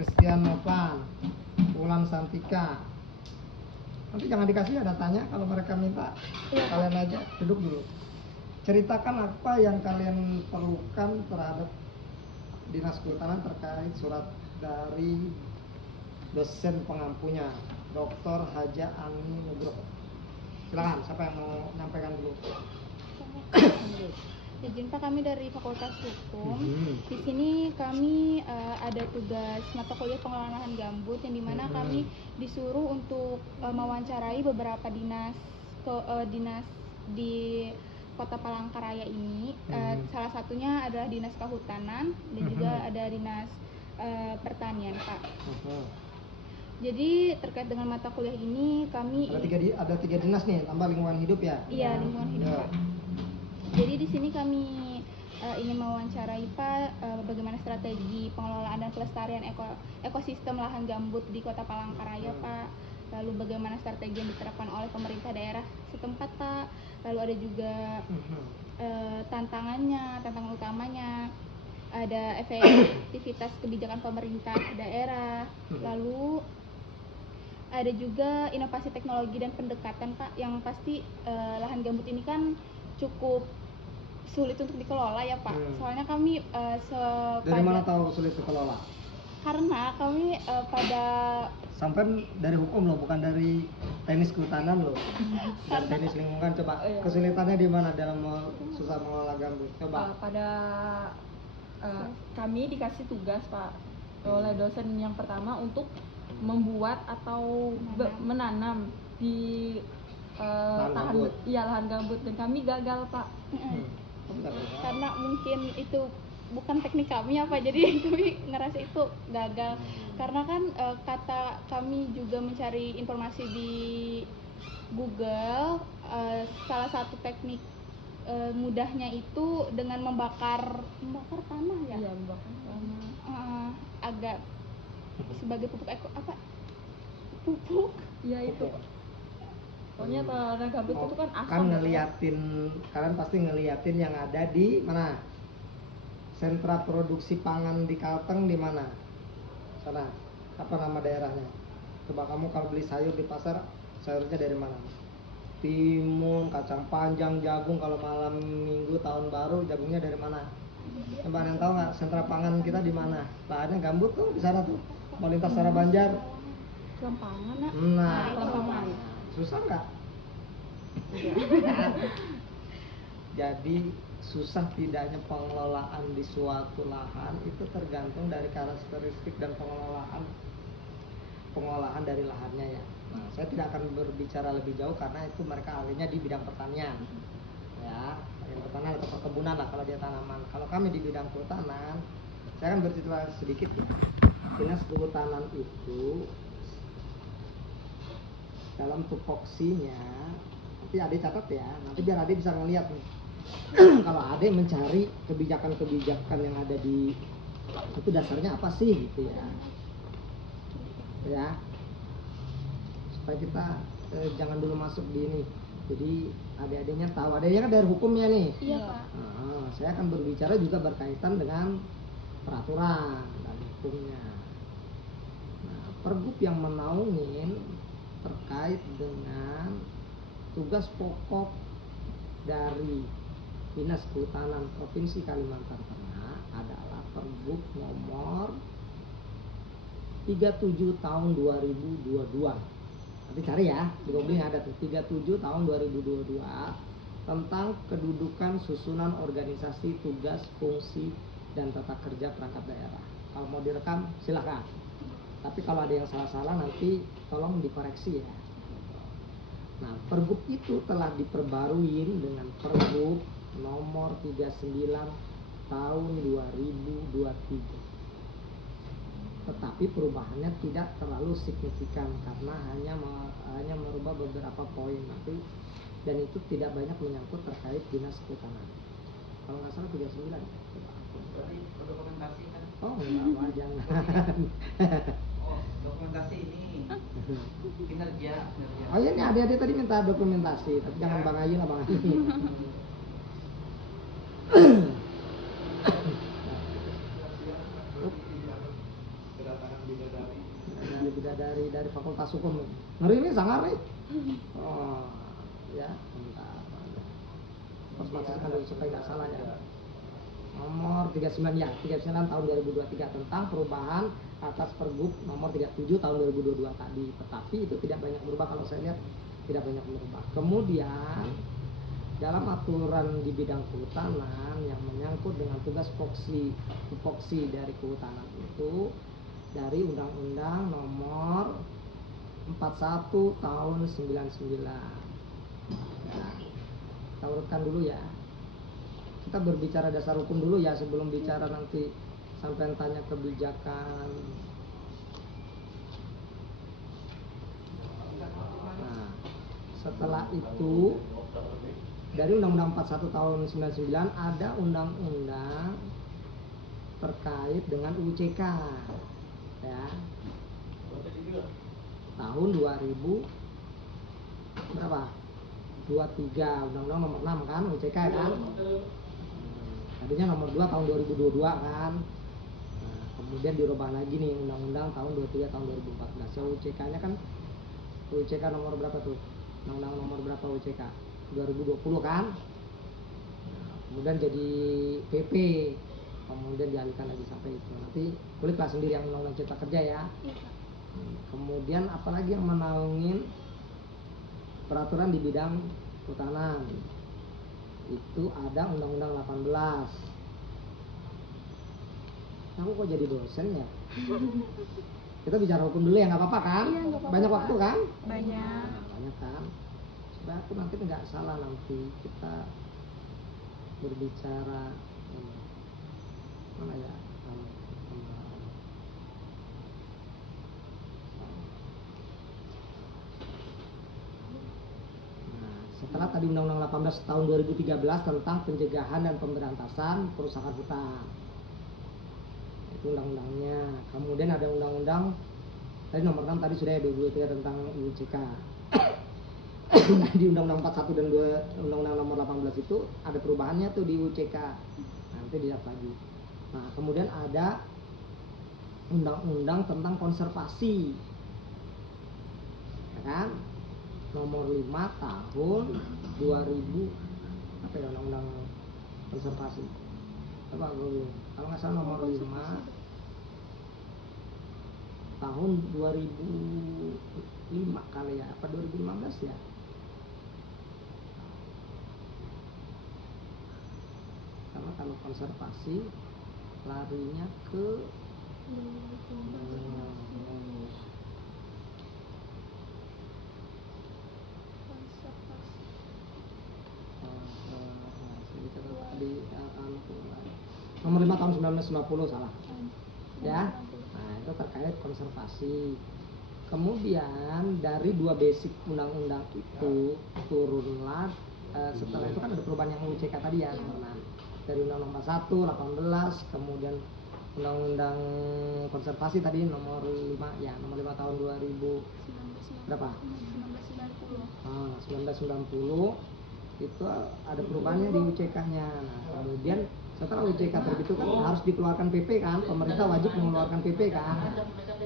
Christian Novan, Wulan Santika. Nanti jangan dikasih ada tanya, kalau mereka minta kalian aja duduk dulu. Ceritakan apa yang kalian perlukan terhadap Dinas Kehutanan terkait surat dari dosen pengampunya, Dr. Haja Ani Nugroho. Silakan, siapa yang mau menyampaikan dulu? Izin Pak, kami dari Fakultas Hukum. Di sini kami ada tugas mata kuliah pengelolaan lahan gambut yang dimana kami disuruh untuk mewawancarai beberapa dinas di Kota Palangkaraya ini. Salah satunya adalah Dinas Kehutanan dan juga ada Dinas Pertanian, Pak. Jadi terkait dengan mata kuliah ini kami ada tiga dinas nih, tambah lingkungan hidup ya? Iya, lingkungan hidup, Pak. Jadi di sini kami ingin mewawancarai Pak bagaimana strategi pengelolaan dan pelestarian ekosistem lahan gambut di Kota Palangkaraya, Pak. Lalu bagaimana strategi yang diterapkan oleh pemerintah daerah setempat, Pak. Lalu ada juga tantangan utamanya, ada efektivitas kebijakan pemerintah daerah. Lalu ada juga inovasi teknologi dan pendekatan, Pak. Yang pasti lahan gambut ini kan cukup sulit untuk dikelola ya, Pak. Soalnya kami dari mana tahu sulit dikelola? Karena kami pada sampai dari hukum loh, bukan dari teknis kehutanan loh. Dan teknis lingkungan. Coba kesulitannya di mana dalam susah mengelola gambut? Coba. Pada kami dikasih tugas, Pak, oleh dosen yang pertama untuk membuat atau menanam di lahan gambut, dan kami gagal, Pak. Karena mungkin itu bukan teknik kami ya, Pak, jadi kami ngerasa itu gagal. Karena kan kata kami juga mencari informasi di Google, salah satu teknik mudahnya itu dengan membakar tanah ya? Iya, membakar tanah. Agak sebagai pupuk? Iya, itu. Pokoknya tanah gambut itu kan asam. Kan ngeliatin, kalian pasti ngeliatin yang ada di mana? Sentra produksi pangan di Kalteng di mana? Sana. Apa nama daerahnya? Coba kamu kalau beli sayur di pasar, sayurnya dari mana? Timun, kacang panjang, jagung. Kalau malam minggu tahun baru, jagungnya dari mana? Coba yang tahu nggak sentra pangan kita di mana? Lahannya gambut tuh di sana tuh. Mau lintas Sara Banjar. Lempangan, Nak. Nah, Lempangan. susah nggak? Jadi susah tidaknya pengelolaan di suatu lahan itu tergantung dari karakteristik dan pengolahan dari lahannya ya. Nah, saya tidak akan berbicara lebih jauh karena itu mereka ahlinya di bidang pertanian, ya, bidang pertanian atau perkebunan lah kalau dia tanaman. Kalau kami di bidang kehutanan, saya akan bercerita sedikit ya. Dinas Kehutanan itu dalam tupoksinya, nanti Ade catat ya, nanti biar Ade bisa ngeliat nih. Kalau Ade mencari kebijakan-kebijakan yang ada di itu dasarnya apa sih gitu ya, supaya kita jangan dulu masuk di ini. Jadi adik-adiknya tahu, adiknya kan dari hukumnya nih. Iya, Pak. Nah, saya akan berbicara juga berkaitan dengan peraturan dan hukumnya. Nah, pergub yang menaungin terkait dengan tugas pokok dari Dinas Kehutanan Provinsi Kalimantan Tengah adalah Pergub nomor 37 tahun 2022. Nanti cari ya, di Google ada tuh 37 tahun 2022 tentang kedudukan susunan organisasi, tugas, fungsi, dan tata kerja perangkat daerah. Kalau mau direkam silahkan. Tapi kalau ada yang salah-salah nanti tolong dikoreksi ya. Nah, pergub itu telah diperbarui dengan Pergub nomor 39 tahun 2023. Tetapi perubahannya tidak terlalu signifikan karena hanya merubah beberapa poin nanti, dan itu tidak banyak menyangkut terkait Dinas Kehutanan. Kalau nggak salah 39. Berarti dokumentasi kan? Oh enggak, jangan. Oh, dokumentasi ini kinerja. Oh iya nih, adik-adik tadi minta dokumentasi, tapi jangan Bang Ayu lah, Bang Ayu. Kedatangan di dari Fakultas Hukum. Ngeri nih, sangar nih. Oh, ya, bentar. Pas bacakan dulu supaya nggak salah ya. Nomor 39 ya, 39 tahun 2023 tentang perubahan atas Pergub nomor 37 tahun 2022 tadi. Tetapi itu tidak banyak berubah, kalau saya lihat tidak banyak berubah. Kemudian dalam aturan di bidang kehutanan yang menyangkut dengan tugas tupoksi dari kehutanan itu dari Undang-Undang nomor 41 tahun 99. Ya, kita urutkan dulu ya. Kita berbicara dasar hukum dulu ya sebelum bicara nanti sampai tanya kebijakan. Nah, setelah itu dari Undang-Undang 41 tahun 99 ada undang-undang terkait dengan UCK ya. Tahun 2000 berapa? 23, Undang-Undang nomor 6 kan, UCK kan. Tadinya nomor 2 tahun 2022 kan. Nah, kemudian dirubah lagi nih Undang-Undang tahun 23 tahun 2014. Ya UCK-nya kan UCK nomor berapa tuh? Undang-Undang nomor berapa UCK? 2020 kan. Nah, kemudian jadi PP, kemudian dialihkan lagi sampai itu. Nanti kuliklah sendiri yang Undang-Undang Cipta Kerja ya. Kemudian apalagi yang menaungin peraturan di bidang kehutanan itu ada Undang-Undang 18. Aku kok jadi dosen ya? Kita bicara hukum dulu ya, nggak apa-apa kan? Iya, nggak apa-apa, banyak Pak. waktu kan? Banyak. Nah, banyak kan? Supaya aku nanti nggak salah nanti kita berbicara mana ya? Setelah tadi Undang-Undang 18 tahun 2013 tentang pencegahan dan pemberantasan perusakan hutan, itu undang-undangnya. Kemudian ada undang-undang tadi nomor 6 tadi sudah ya 2023 tentang UCK. Nah, di Undang-Undang 41 dan Undang-Undang nomor 18 itu ada perubahannya tuh di UCK. Nanti dilihat lagi. Nah, kemudian ada undang-undang tentang konservasi, ya kan? Nomor 5 tahun 2000 apa ya, undang-undang konservasi. Coba gue kalau nggak salah nomor 5 tahun 2005 kali ya, apa 2015 ya? Karena kalau konservasi larinya ke nomor 5 tahun 1990 salah ya. Nah, itu terkait konservasi. Kemudian dari dua basic undang-undang itu turunlah setelah itu kan ada perubahan yang UCK tadi ya, nomor 6 dari Undang-Undang 41, 18, kemudian Undang-Undang konservasi tadi nomor 5 ya, nomor 5 tahun 2000 berapa? 1990 itu ada perubahannya di UCK-nya. Nah, kemudian setelah UCK terbit itu kan harus dikeluarkan PP kan, pemerintah wajib mengeluarkan PP kan.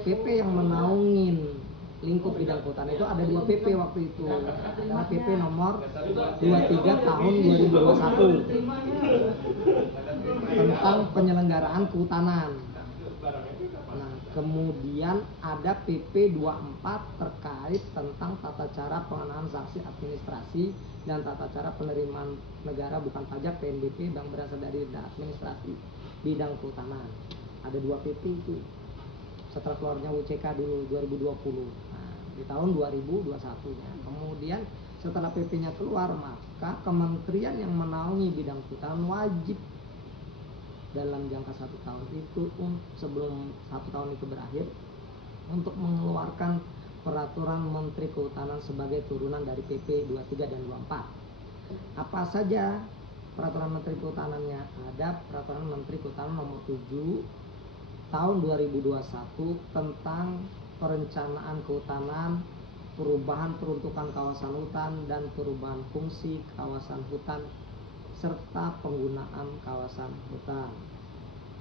PP yang menaungin lingkup bidang kehutanan itu ada 2 PP waktu itu. Adalah PP nomor 23 tahun 2021 tentang penyelenggaraan kehutanan. Nah, kemudian ada PP 24 terkait tentang tata cara pengenaan sanksi administrasi dan tata cara penerimaan negara bukan pajak PNBP yang berasal dari administrasi bidang kehutanan. Ada 2 PP itu setelah keluarnya UCK dulu 2020. Nah, di tahun 2021-nya. Kemudian setelah PP-nya keluar, maka kementerian yang menaungi bidang kehutanan wajib dalam jangka 1 tahun itu sebelum 1 tahun itu berakhir untuk mengeluarkan peraturan Menteri Kehutanan sebagai turunan dari PP 23 dan 24. Apa saja peraturan Menteri Kehutanannya? Ada peraturan Menteri Kehutanan nomor 7 tahun 2021 tentang perencanaan kehutanan, perubahan peruntukan kawasan hutan dan perubahan fungsi kawasan hutan serta penggunaan kawasan hutan.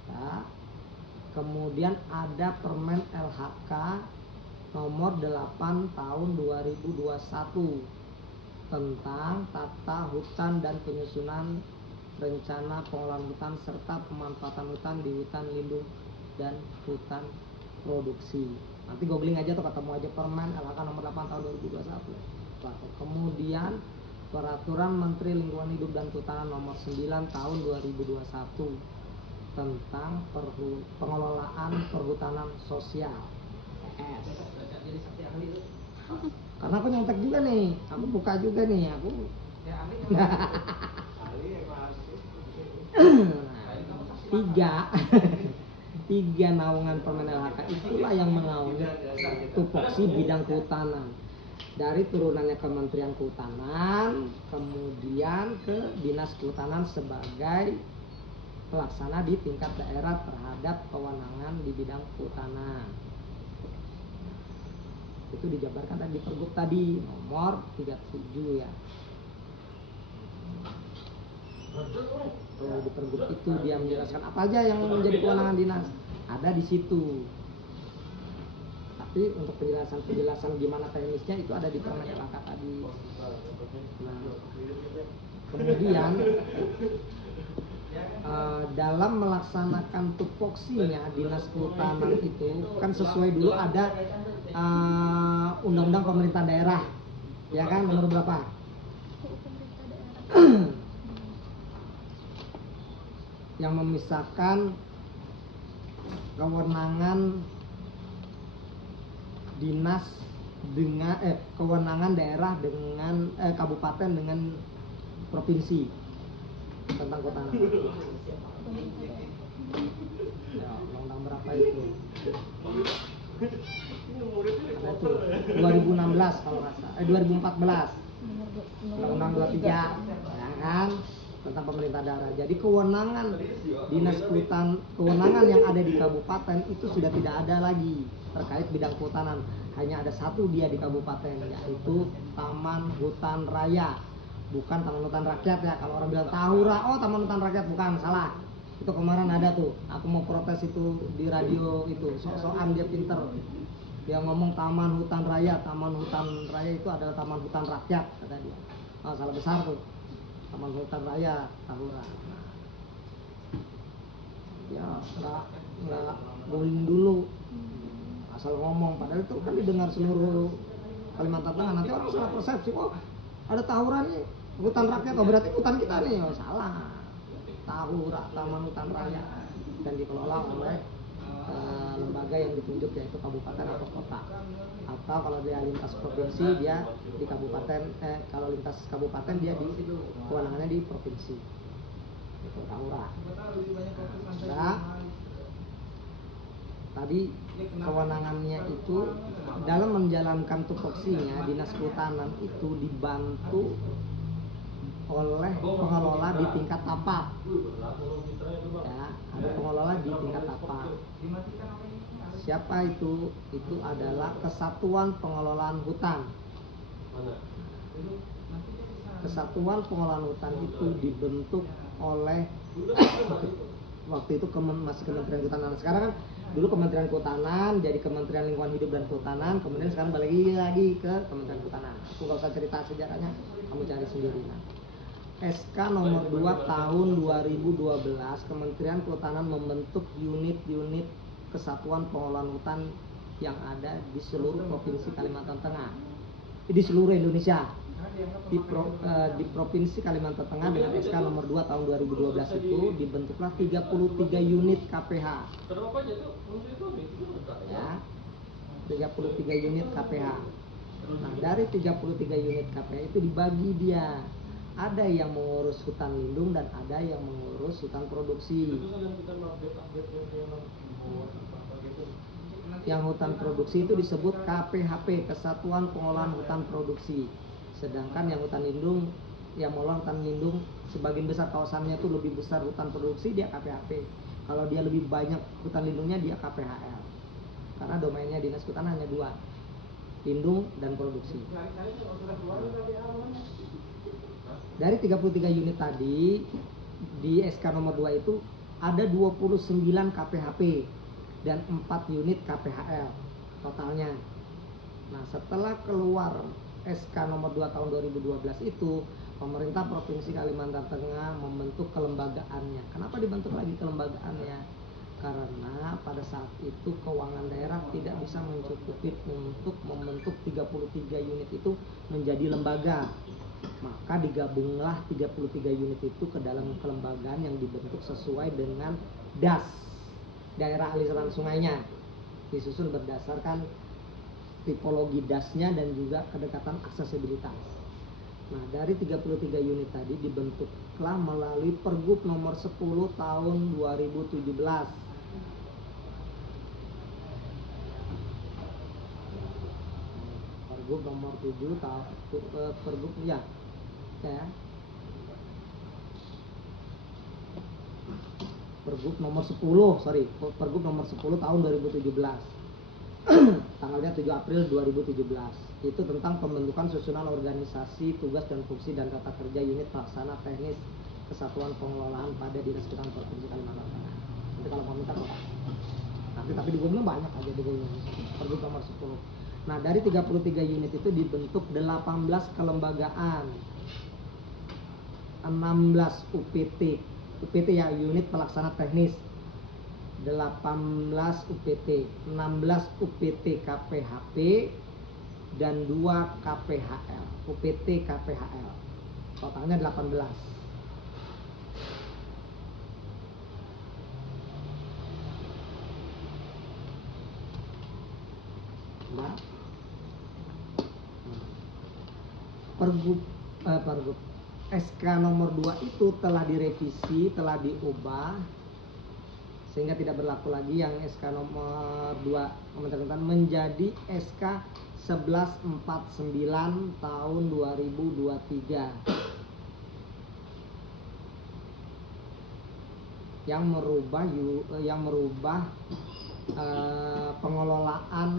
Ya. Kemudian ada Permen LHK nomor 8 tahun 2021 tentang tata hutan dan penyusunan rencana pengelolaan hutan serta pemanfaatan hutan di hutan lindung dan hutan produksi. Nanti googling aja tuh, ketemu aja Permen LHK nomor 8 tahun 2021. Kemudian Peraturan Menteri Lingkungan Hidup dan Kehutanan nomor 9 tahun 2021 tentang pengelolaan perhutanan sosial. Karena aku nyontek juga nih, aku buka juga nih, aku tiga naungan Permen LHK itulah yang menaungi tupoksi bidang kehutanan, dari turunannya Kementerian Kehutanan kemudian ke Dinas Kehutanan sebagai pelaksana di tingkat daerah terhadap kewenangan di bidang kehutanan. Itu dijabarkan tadi di Pergub tadi nomor 37 ya. Di Pergub itu dia menjelaskan apa aja yang menjadi kewenangan dinas, ada di situ. Tapi untuk penjelasan gimana teknisnya itu ada di Permen LHK tadi. Nah, kemudian dalam melaksanakan tupoksinya Dinas Kehutanan itu kan sesuai dulu ada Undang-Undang Pemerintah Daerah, ya kan, nomor berapa? Yang memisahkan kewenangan dinas dengan kewenangan daerah dengan kabupaten dengan provinsi tentang kehutanan. Ya, undang-undang berapa itu? Ada tuh 2016 kalau nggak salah, 2014. Undang-undang 23, ya kan? Tentang pemerintah daerah. Jadi kewenangan dinas kewenangan yang ada di kabupaten itu sudah tidak ada lagi terkait bidang kehutanan. Hanya ada satu dia di kabupaten, yaitu Taman Hutan Raya, bukan Taman Hutan Rakyat ya. Kalau orang bilang Tahura, oh Taman Hutan Rakyat, bukan, salah. Itu kemarin ada tuh, aku mau protes itu di radio itu, sok-sokan dia pinter. Dia ngomong Taman Hutan Raya itu adalah Taman Hutan Rakyat, kata dia. Oh, salah besar tuh. Taman Hutan Raya Tahura. Nah, ya nggak going dulu, asal ngomong, padahal itu kan didengar seluruh Kalimantan Tengah. Nanti orang salah persepsi, oh ada Tahura nih, hutan rakyat, oh berarti hutan kita nih. Oh, salah. Tahura Taman Hutan Raya dan dikelola oleh lembaga yang ditunjuk, yaitu kabupaten atau kota. Atau kalau dia lintas provinsi dia di kabupaten, kalau lintas kabupaten dia di kewenangannya di provinsi. Itu Tahura. Nah, tadi kewenangannya itu dalam menjalankan tupoksinya Dinas Kehutanan itu dibantu oleh pengelola di tingkat tapak. Ya, ada pengelola di tingkat tapak. Siapa itu? Itu adalah Kesatuan Pengelolaan Hutan. Kesatuan Pengelolaan Hutan itu dibentuk oleh waktu itu masih Kementerian Kehutanan. Sekarang kan dulu Kementerian Kehutanan jadi Kementerian Lingkungan Hidup dan Kehutanan, kemudian sekarang balik lagi ke Kementerian Kehutanan. Aku nggak usah cerita sejarahnya, kamu cari sendiri. Nah, SK nomor 2 tahun 2012 Kementerian Kehutanan membentuk unit-unit Kesatuan Pengelolaan Hutan yang ada di seluruh provinsi Kalimantan Tengah, di seluruh Indonesia. Di Provinsi Kalimantan Tengah dengan SK nomor 2 tahun 2012 itu dibentuklah 33 unit KPH. Ya, 33 unit KPH. Nah, dari 33 unit KPH itu dibagi dia. Ada yang mengurus hutan lindung dan ada yang mengurus hutan produksi. Yang hutan produksi itu disebut KPHP, Kesatuan Pengelolaan Hutan Produksi. Sedangkan yang hutan lindung, yang mengelola hutan lindung sebagian besar kawasannya itu lebih besar hutan produksi, dia KPHP. Kalau dia lebih banyak hutan lindungnya dia KPHL. Karena domainnya Dinas Kehutanan hanya 2, lindung dan produksi. Dari 33 unit tadi di SK nomor 2 itu ada 29 KPHP dan 4 unit KPHL totalnya. Nah, setelah keluar SK nomor 2 tahun 2012 itu, pemerintah Provinsi Kalimantan Tengah membentuk kelembagaannya. Kenapa dibentuk lagi kelembagaannya? Karena pada saat itu keuangan daerah tidak bisa mencukupi untuk membentuk 33 unit itu menjadi lembaga. Maka digabunglah 33 unit itu ke dalam kelembagaan yang dibentuk sesuai dengan DAS, daerah aliran sungainya. Disusun berdasarkan tipologi dasnya dan juga kedekatan aksesibilitas. Nah, dari 33 unit tadi dibentuklah melalui Pergub nomor 10 tahun 2017. Pergub nomor 7 tahun Pergub ya. Pergub nomor 10, Pergub nomor 10 tahun 2017. Tanggalnya 7 April 2017. Itu tentang pembentukan susunan organisasi, tugas dan fungsi dan tata kerja unit pelaksana teknis kesatuan pengelolaan pada Dinas Kehutanan Provinsi Kalimantan Tengah. Nanti kalau mau minta kok. Tapi di Google banyak aja di Google. Pergub nomor 10. Nah, dari 33 unit itu dibentuk 18 kelembagaan. 16 UPT. UPT ya, unit pelaksana teknis. 18 UPT, 16 UPT KPHP dan 2 KPHL. UPT KPHL. Totalnya 18. Nah, Pergub SK nomor 2 itu telah direvisi, telah diubah sehingga tidak berlaku lagi yang SK nomor 2 Kementerian menjadi SK 1149 tahun 2023 yang merubah pengelolaan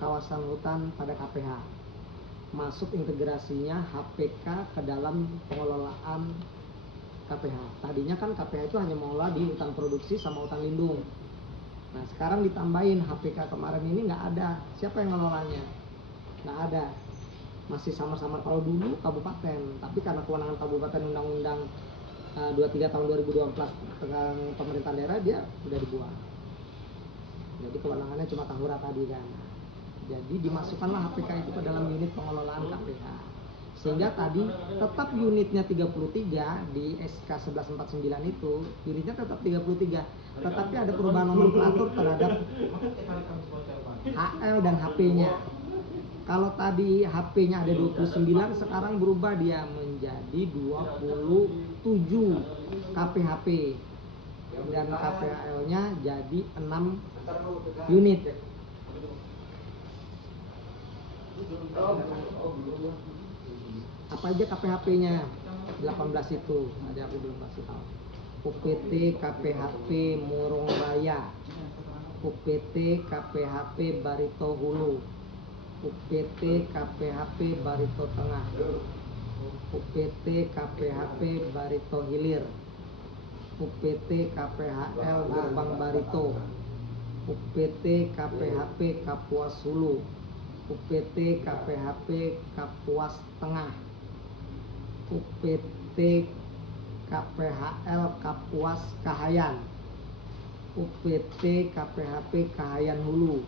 kawasan hutan pada KPH, masuk integrasinya HPK ke dalam pengelolaan KPH. Tadinya kan KPH itu hanya mengelola di hutan produksi sama hutan lindung. Nah, sekarang ditambahin HPK kemarin ini nggak ada. Siapa yang mengelolanya? Nggak ada. Masih sama-sama kalau dulu kabupaten. Tapi karena kewenangan kabupaten Undang-Undang 23 tahun 2024 tentang pemerintahan daerah, dia sudah dibuang. Jadi kewenangannya cuma Tahura tadi kan. Jadi dimasukkanlah HPK itu ke dalam unit pengelolaan KPH. Sehingga tadi tetap unitnya 33 di SK 1149 itu, unitnya tetap 33, tetapi ada perubahan nomenklatur terhadap HL dan HP-nya. Kalau tadi HP-nya ada 29, sekarang berubah dia menjadi 27 KPHP dan KPHL-nya jadi 6 unit. Apa aja KPHP-nya? 18 itu, ada aku belum kasih tahu. UPT KPHP Murung Raya, UPT KPHP Barito Hulu, UPT KPHP Barito Tengah, UPT KPHP Barito Hilir, UPT KPHL Gerbang Barito, UPT KPHP Kapuas Hulu, UPT KPHP Kapuas Tengah, UPT KPHL Kapuas Kahayan, UPT KPHP Kahayan Hulu,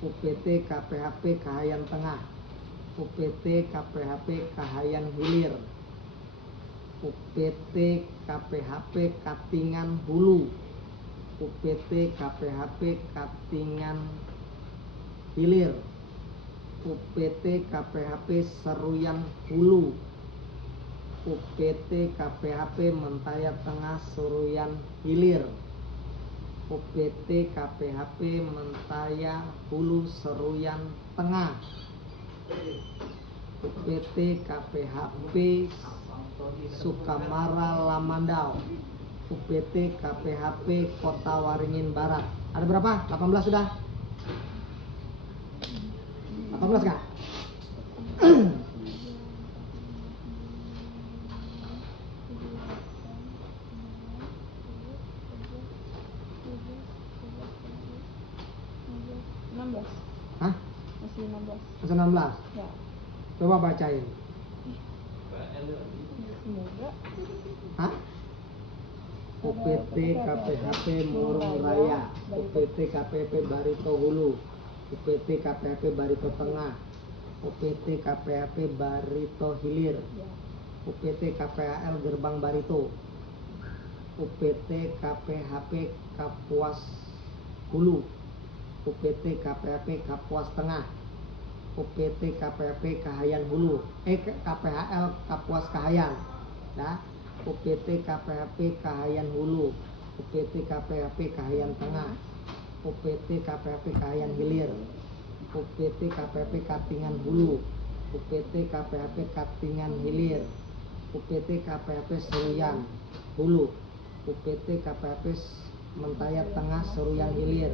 UPT KPHP Kahayan Tengah, UPT KPHP Kahayan Hilir, UPT KPHP Katingan Hulu, UPT KPHP Katingan Hilir, UPT KPHP Seruyan Hulu, UPT KPHP Mentaya Tengah Seruyan Hilir, UPT KPHP Mentaya Hulu Seruyan Tengah, UPT KPHP Sukamara Lamandau, UPT KPHP Kota Waringin Barat. Ada berapa? 18 sudah? 18 kah? Hah? Masih 16. Masih 16. Ya. Coba bacain. Semoga. Hah? UPT KPHP Murung Raya, UPT KPHP Barito Hulu, UPT KPHP Barito Tengah, UPT KPHP Barito Hilir, Ya. UPT KPHL Gerbang Barito, UPT KPHP Kapuas Hulu, UPT KPHP Kapuas Tengah, UPT KPHP Kahayan Hulu, KPHL Kapuas Kahayan, ya. UPT KPHP Kahayan Hulu, UPT KPHP Kahayan Tengah, UPT KPHP Kahayan Hilir, UPT KPHP Katingan Hulu, UPT KPHP Katingan Hilir, UPT KPHP Seruyan Hulu, UPT KPHP Mentaya Tengah Seruyan Hilir,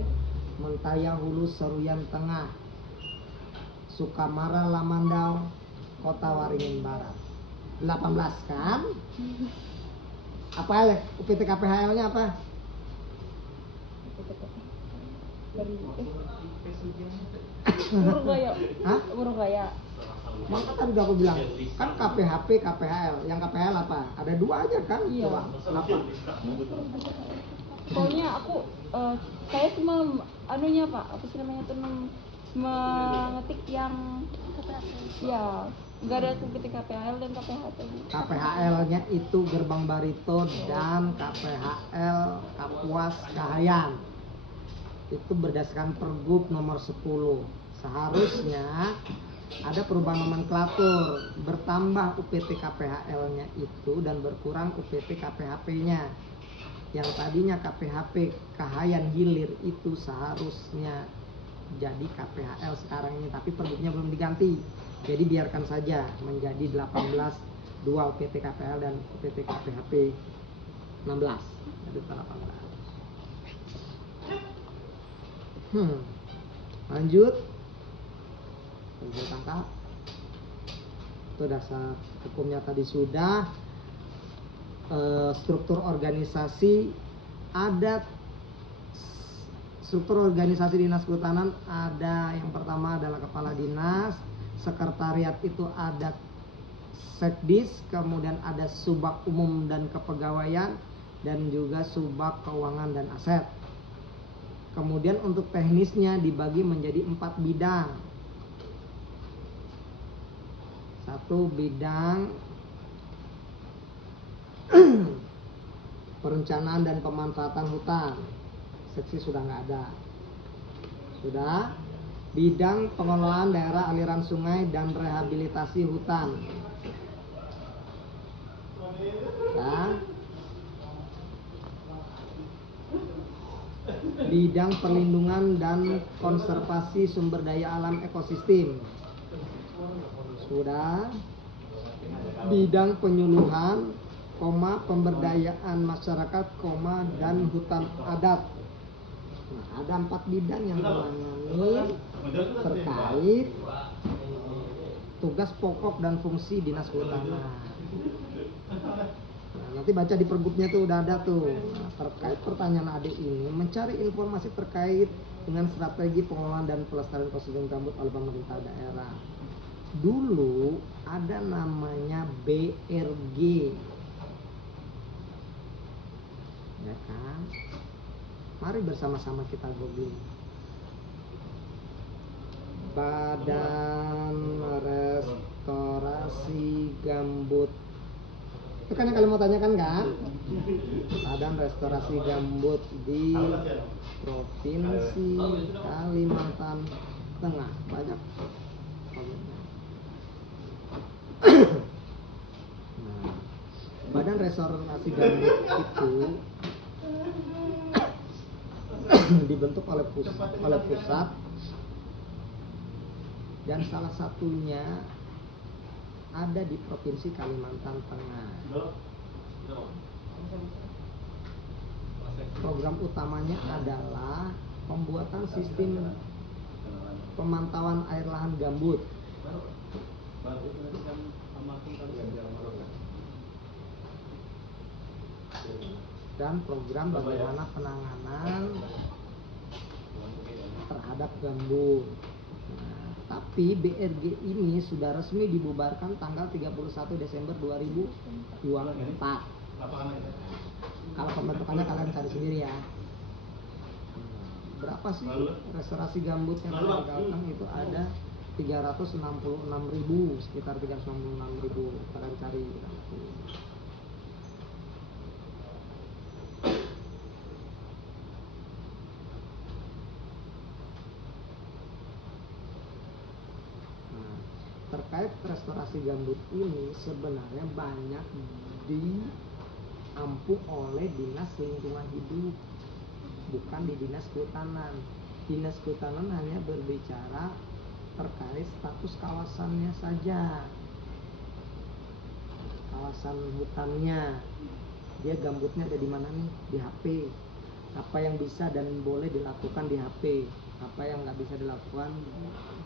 Mentaya Hulu Seruyan Tengah, Sukamara Lamandau, Kota Waringin Barat. 18 kan? Apa ya? UPT KPHL-nya apa? Murung Raya. Hah? Murung Raya. Maka kan udah aku bilang, kan KPHP, KPHL. Yang KPHL apa? Ada 2 aja kan? Iya. Coba, apa? Soalnya aku saya cuma anunya Pak, apa sih namanya tuh mengetik yang ya nggak ada tuh ketika KPHL dan KPHP. KPHL-nya itu Gerbang Barito dan KPHL Kapuas Kahayan. Itu berdasarkan Pergub nomor 10. Seharusnya ada perubahan nomenklatur, bertambah UPT KPHL-nya itu dan berkurang UPT KPHP-nya. Yang tadinya KPHP Kahayan Hilir itu seharusnya jadi KPHL sekarang ini, tapi pergubnya belum diganti. Jadi biarkan saja menjadi 18 2 UPT KPHL dan UPT KPHP 16. Jadi 18. Lanjut. Tangkap. Itu dasar hukumnya tadi sudah. Struktur organisasi ada. Struktur organisasi Dinas Kehutanan ada, yang pertama adalah Kepala Dinas, Sekretariat itu ada Sekdis, kemudian ada Subak Umum dan Kepegawaian, dan juga Subak Keuangan dan Aset. Kemudian untuk teknisnya dibagi menjadi 4 bidang. 1 bidang perencanaan dan pemanfaatan hutan, seksi sudah nggak ada. Sudah. Bidang pengelolaan daerah aliran sungai dan rehabilitasi hutan. Ya. Bidang perlindungan dan konservasi sumber daya alam ekosistem. Sudah. Bidang penyuluhan, pemberdayaan masyarakat, dan hutan adat. Nah, ada 4 bidang yang menangani terkait tugas pokok dan fungsi Dinas Kehutanan. Nah, nanti baca di pergubnya tuh udah ada tuh. Nah, terkait pertanyaan adik ini, mencari informasi terkait dengan strategi pengelolaan dan pelestarian ekosistem gambut oleh pemerintah daerah. Dulu ada namanya BRG, ya kan? Mari bersama-sama kita googling. Badan Restorasi Gambut. Itu kan yang kalian mau tanyakan kan? Badan Restorasi Gambut di Provinsi Kalimantan Tengah. Banyak. Nah, Badan Restorasi Gambut itu dibentuk oleh pusat, dan salah satunya ada di Provinsi Kalimantan Tengah. Program utamanya adalah pembuatan sistem pemantauan air lahan gambut. Dan program bagaimana penanganan terhadap gambut. Nah, Tetapi BRG ini sudah resmi dibubarkan tanggal 31 Desember 2024. Kalau pembentukannya kalian cari sendiri ya. Berapa sih restorasi gambut yang ada di Kalteng? Itu ada 366.000, sekitar 366.000. Kalian cari nanti. Nah, terkait restorasi gambut ini sebenarnya banyak diampu oleh Dinas Lingkungan Hidup, bukan di Dinas Kehutanan. Dinas Kehutanan hanya berbicara terkait status kawasannya saja, kawasan hutannya, dia gambutnya ada di mana nih, di HP, apa yang bisa dan boleh dilakukan di HP, apa yang nggak bisa dilakukan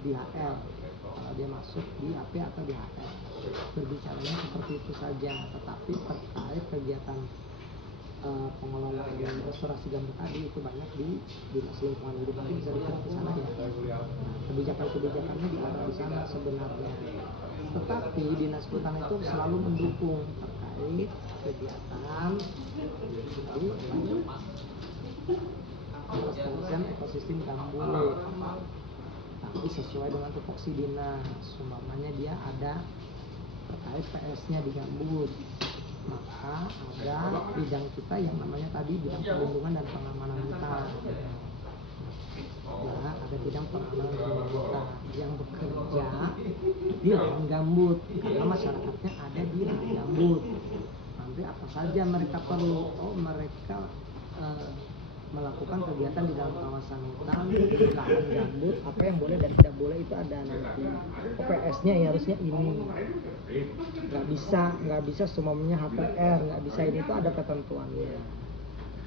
di HL, kalau dia masuk di HP atau di HL, berbicaranya seperti itu saja. Tetapi terkait kegiatan pengelolaan restorasi gambut tadi itu banyak di Dinas Lingkungan Hidup, nanti bisa dilihat di sana ya. Nah, kebijakan-kebijakannya diarah di sana sebenarnya. Tetapi Dinas Kehutanan itu selalu mendukung terkait kegiatan pelestarian ekosistem gambut, tapi sesuai dengan tupoksi dinas. Umpamanya dia ada terkait PS-nya di gambut, maka ada bidang kita yang namanya tadi bidang perlindungan dan pengamanan hutan. Ya, ada bidang pengamanan dan hutan yang bekerja di lahan gambut, karena masyarakatnya ada di lahan gambut. Nanti apa saja mereka perlu? Oh, mereka melakukan kegiatan di dalam kawasan hutan, lahan gambut, apa yang boleh dan tidak boleh itu ada nanti. OPS-nya ya harusnya ini. Nggak bisa semuanya HPR, nggak bisa, ini tuh ada ketentuannya.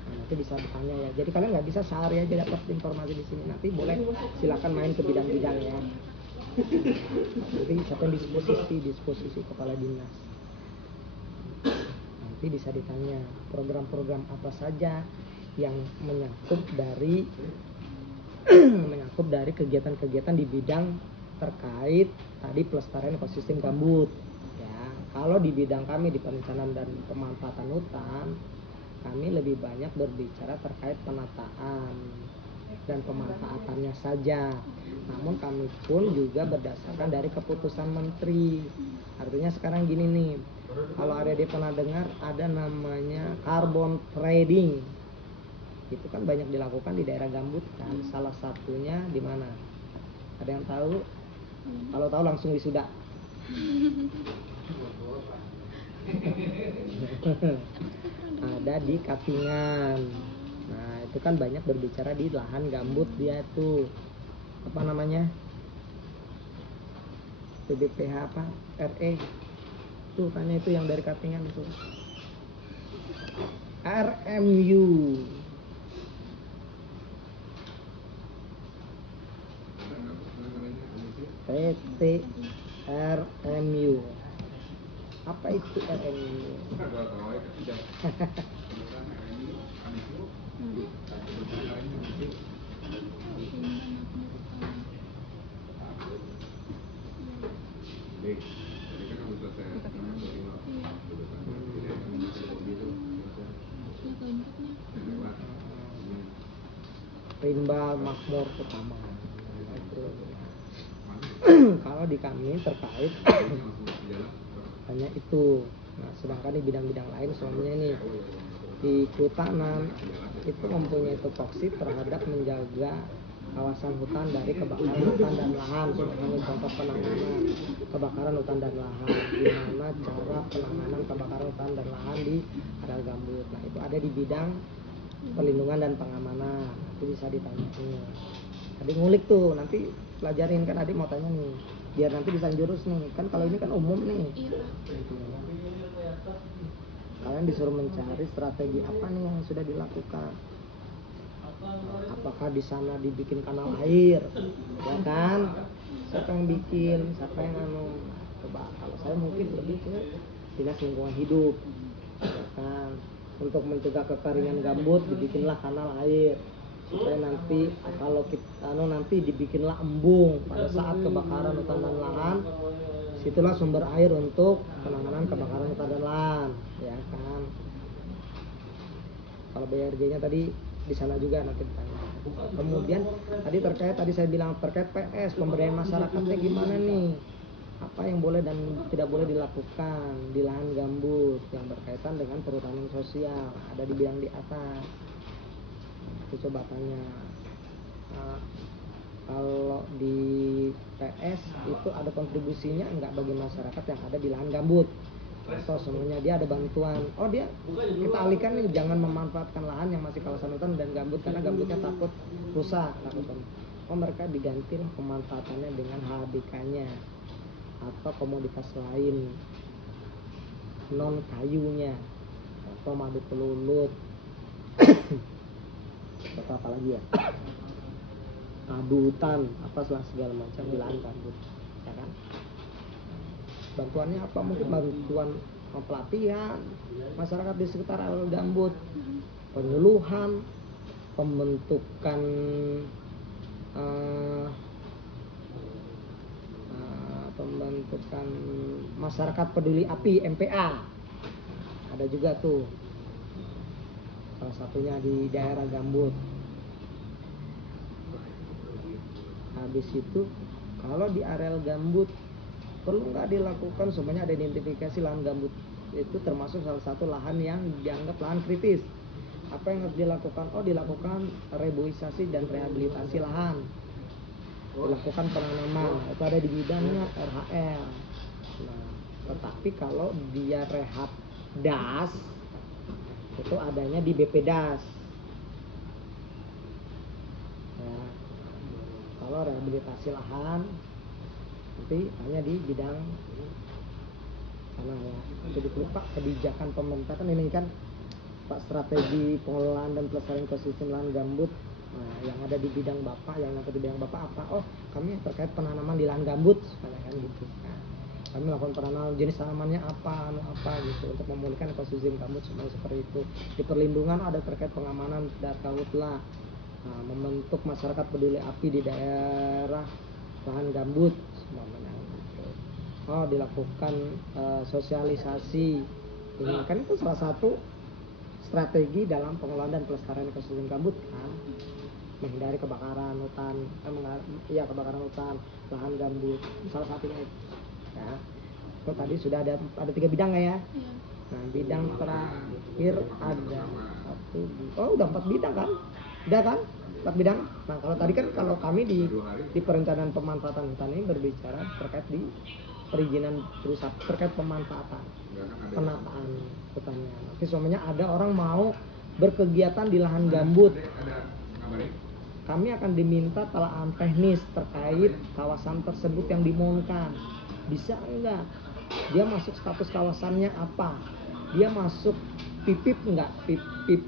Nah, nanti bisa bertanya ya. Jadi kalian nggak bisa sehari aja dapat informasi di sini. Nanti boleh silakan main ke bidang-bidang ya. Jadi siapa yang disposisi kepala dinas. Nanti bisa ditanya program-program apa saja yang menyangkut dari kegiatan-kegiatan di bidang terkait tadi pelestarian ekosistem gambut. Ya, kalau di bidang kami di perencanaan dan pemanfaatan hutan, kami lebih banyak berbicara terkait penataan dan pemanfaatannya saja. Namun kami pun juga berdasarkan dari keputusan menteri. Artinya sekarang gini nih, kalau ada pernah dengar ada namanya carbon trading. Itu kan banyak dilakukan di daerah gambut kan. Salah satunya di mana? Ada yang tahu? Kalau tahu langsung wisuda. Ada di Katingan. Nah, itu kan banyak berbicara di lahan gambut dia tuh. Apa namanya? PBPH apa? RE. Tuh tanya itu yang dari Katingan tuh. RMU. PT RMU. Apa itu RMU? Rimba Makmur Utama. Kalau di kami terkait hanya itu. Nah, sedangkan di bidang-bidang lain soalnya nih di kehutanan itu mempunyai tupoksi terhadap menjaga kawasan hutan dari kebakaran hutan dan lahan. Sebagai contoh penanganan kebakaran hutan dan lahan, gimana cara penanganan kebakaran hutan dan lahan di areal gambut. Nah, itu ada di bidang perlindungan dan pengamanan. Nanti bisa ditanya nih. Adik ngulik tuh, nanti pelajarin kan, adik mau tanya nih, biar nanti bisa jurus nih. Kan kalau ini kan umum nih. Kalian disuruh mencari strategi apa nih yang sudah dilakukan. Apakah di sana dibikin kanal air, ya kan? Siapa yang bikin, siapa yang coba. Kalau saya mungkin lebih ke Dinas Lingkungan Hidup, ya kan? Untuk mencegah kekeringan gambut dibikinlah kanal air. supaya nanti kalau kita nanti dibikinlah embung pada saat kebakaran hutan dan lahan, situlah sumber air untuk penanganan kebakaran hutan dan lahan, ya kan. Kalau BRG-nya tadi di sana juga nanti ditanya. Kemudian tadi saya bilang terkait PS, pemberdayaan masyarakatnya gimana nih? Apa yang boleh dan tidak boleh dilakukan di lahan gambut yang berkaitan dengan perhutanan sosial, ada di bidang di atas. Itu coba tanya. Nah, kalau di PS itu ada kontribusinya enggak bagi masyarakat yang ada di lahan gambut? Atau semuanya dia ada bantuan? Oh, dia kita alihkan nih, jangan memanfaatkan lahan yang masih kawasan hutan dan gambut karena gambutnya takut rusak, oh mereka diganti lah pemanfaatannya dengan HBK-nya atau komoditas lain non kayunya atau madu pelulut atau apa lagi ya, madu hutan apa segala macam di lahan gambut, ya kan. Bantuannya apa? Mungkin bantuan pelatihan masyarakat di sekitar area gambut, penyuluhan, pembentukan masyarakat peduli api MPA, ada juga tuh salah satunya di daerah gambut. Habis itu kalau di areal gambut perlu nggak dilakukan, sebenarnya ada identifikasi lahan gambut itu termasuk salah satu lahan yang dianggap lahan kritis. Apa yang harus dilakukan? Oh, dilakukan reboisasi dan rehabilitasi lahan, dilakukan penanaman, itu ada di bidangnya RHL. Nah, tetapi kalau dia rehab das itu adanya di BPDAS. Nah, kalau rehabilitasi lahan nanti hanya di bidang sana ya. Jadi lupa kebijakan pemerintah kan ini kan Pak, strategi pengelolaan dan pelestarian ekosistem lahan gambut. Nah, yang ada di bidang Bapak, yang ada di bidang Bapak apa? Oh, kami terkait penanaman di lahan gambut, kan gitu. Nah, kami melakukan penanaman jenis tanamannya apa gitu untuk memulihkan ekosistem gambut semuanya seperti itu. Di perlindungan ada terkait pengamanan data hutan. Nah, membentuk masyarakat peduli api di daerah lahan gambut semuanya gitu. Oh, dilakukan sosialisasi. Ini kan itu salah satu strategi dalam pengelolaan dan pelestarian ekosistem gambut kan, menghindari kebakaran hutan, kebakaran hutan, lahan gambut, salah satunya itu. Ya, itu tadi sudah ada 3 bidang ya. Nah, bidang terakhir ada satu, udah 4 bidang kan, udah kan 4 bidang. Nah, kalau tadi kan kalau kami di perencanaan pemanfaatan hutan ini berbicara terkait di perizinan berusaha terkait pemanfaatan penataan hutannya. Nanti semuanya ada orang mau berkegiatan di lahan gambut, kami akan diminta telaah teknis terkait kawasan tersebut yang dimohonkan. Bisa enggak? Dia masuk status kawasannya apa? Dia masuk PIPIP enggak? PIPIP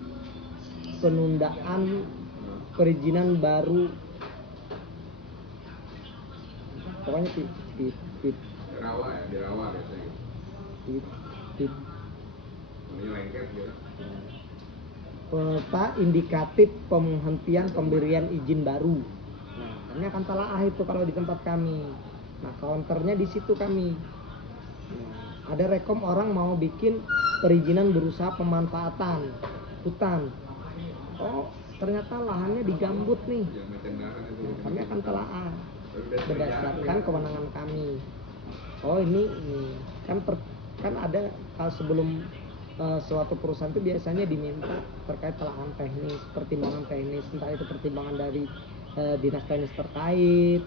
penundaan perizinan baru. Pokoknya PIPIP. Di rawa biasanya. PIPIP. Ini lengket ya. Peta indikatif penghentian pemberian izin baru. Nah, kami akan telaah itu kalau di tempat kami. Nah, counternya di situ kami. Nah, ada rekom orang mau bikin perizinan berusaha pemanfaatan hutan. Oh, ternyata lahannya di gambut nih. Nah, kami akan telaah berdasarkan kewenangan kami. Oh, ini kan ada sebelum suatu perusahaan itu biasanya diminta terkait telahan teknis, pertimbangan teknis, entah itu pertimbangan dari dinas teknis terkait,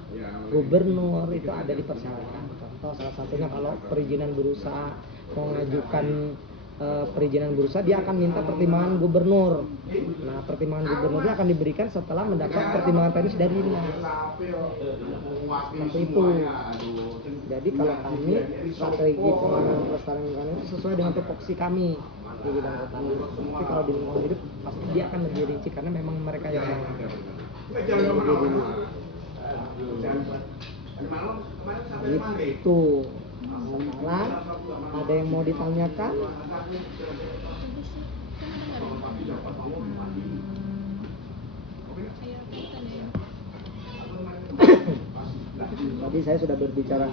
gubernur, itu ada di persyaratan. Contoh salah satunya kalau perizinan berusaha mengajukan perizinan berusaha, dia akan minta pertimbangan gubernur. Nah, pertimbangan gubernurnya akan diberikan setelah mendapat pertimbangan teknis dari dinas. Seperti itu. Jadi kalau kami strategi pengelolaan pelestarian lingkungan itu sesuai dengan tupoksi kami di bidang hutan. Tapi kalau di lingkungan hidup pasti dia akan lebih rinci karena memang mereka yang itu. Sekarang ada yang mau ditanyakan? Tadi saya sudah berbicara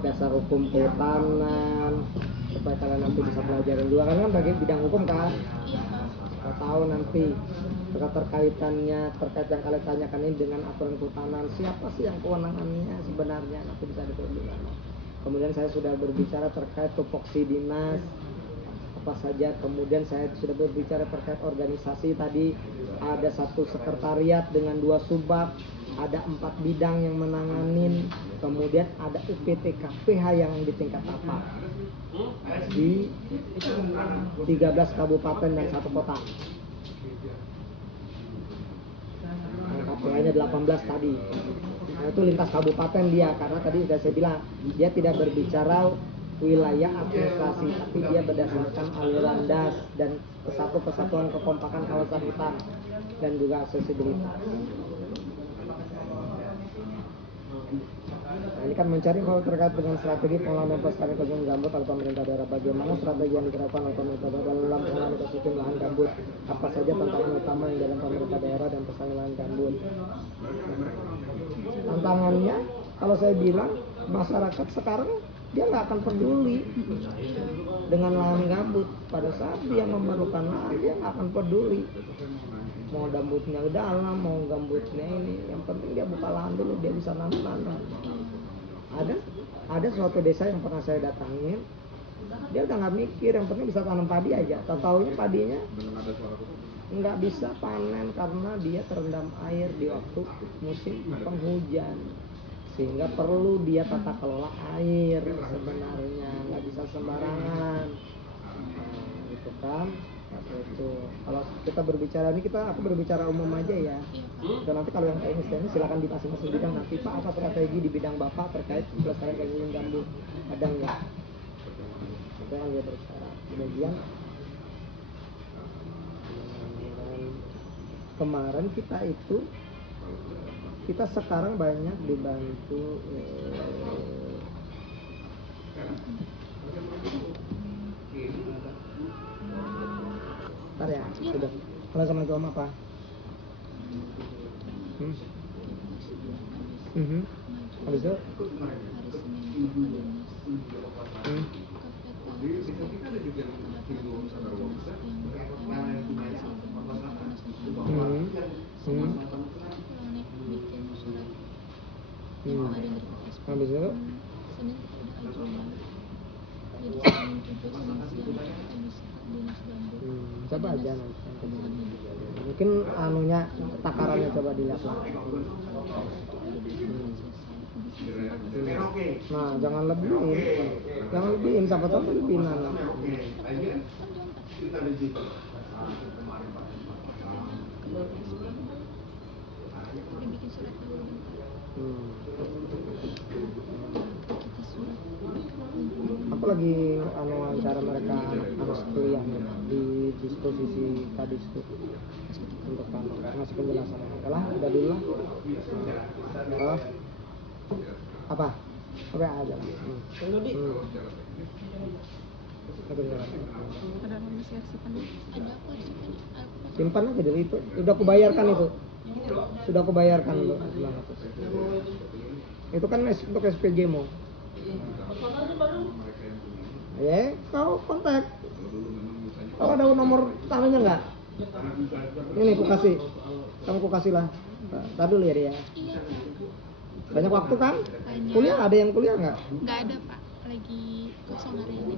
dasar hukum kehutanan supaya kalian nanti bisa pelajarin juga, karena kan bagi bidang hukum kan Iya Pak. kita tahu nanti terkait yang kalian tanyakan ini dengan aturan kehutanan, siapa sih yang kewenangannya sebenarnya, nanti bisa diperlukan. Kemudian saya sudah berbicara terkait tupoksi dinas apa saja, kemudian saya sudah berbicara terkait organisasi. Tadi ada satu sekretariat dengan 2 subbab, ada 4 bidang yang menanganin, kemudian ada UPT KPH yang di tingkat tapak di 13 kabupaten dan 1 kota. KPH-nya 18 tadi. Nah, itu lintas kabupaten dia, karena tadi sudah saya bilang dia tidak berbicara wilayah administrasi, tapi dia berdasarkan aliran das dan kesatuan kekompakan kawasan hutan dan juga aksesibilitas. Nah, ini kan mencari hal terkait dengan strategi pengelolaan dan pelestarian ekosistem gambut oleh pemerintah daerah. Bagaimana strategi yang diterapkan oleh pemerintah daerah dalam pengelolaan ekosistem lahan gambut? Apa saja tantangan utama yang dalam pemerintah daerah dan pelestarian lahan gambut? Tantangannya, kalau saya bilang, masyarakat sekarang dia nggak akan peduli dengan lahan gambut. Pada saat dia memerlukan lahan, dia nggak akan peduli mau gambutnya dalam, mau gambutnya ini. Yang penting dia buka lahan dulu, dia bisa nanam. Ada suatu desa yang pernah saya datangin, dia udah nggak mikir, yang penting bisa tanam padi aja. Tahu-taunya padinya nggak bisa panen karena dia terendam air di waktu musim penghujan, sehingga perlu dia tata kelola air. Sebenarnya nggak bisa sembarangan, gitu kan. Itu kalau kita berbicara ini, aku berbicara umum aja ya. Dan nanti kalau yang teknis silakan di masing-masing bidang. Nanti Pak, apa strategi di bidang Bapak terkait pelestarian ekosistem gambut, ada nggak? Itu kan dia berbicara. Kemudian kemarin kita sekarang banyak dibantu ya, sudah. Kalau sama itu apa? Habis itu? Habis itu? Coba aja nanti. Mungkin anunya, takarannya coba dilihat lah. Nah, jangan lebihin, siapa tahu lebihin anak. Apa lagi wawancara mereka harus kuliah di disposisi kadis itu untuk ngasih penjelasan. Lah, udah dulu lah. Apa aja lah. Ada negosiasi kan? Ada apa sih? Simpan aja dulu itu. Sudah aku bayarkan itu. Sudah aku bayarkan dulu. Itu kan untuk SPG mu. Ya, kau kontak. Kau ada nomor tangannya nggak? Ini aku kasih. Kamu kasih lah. Tadi dulu ya dia. Banyak waktu kan? Banyak. Kuliah ada yang kuliah nggak? Nggak ada Pak, lagi kosong hari ini.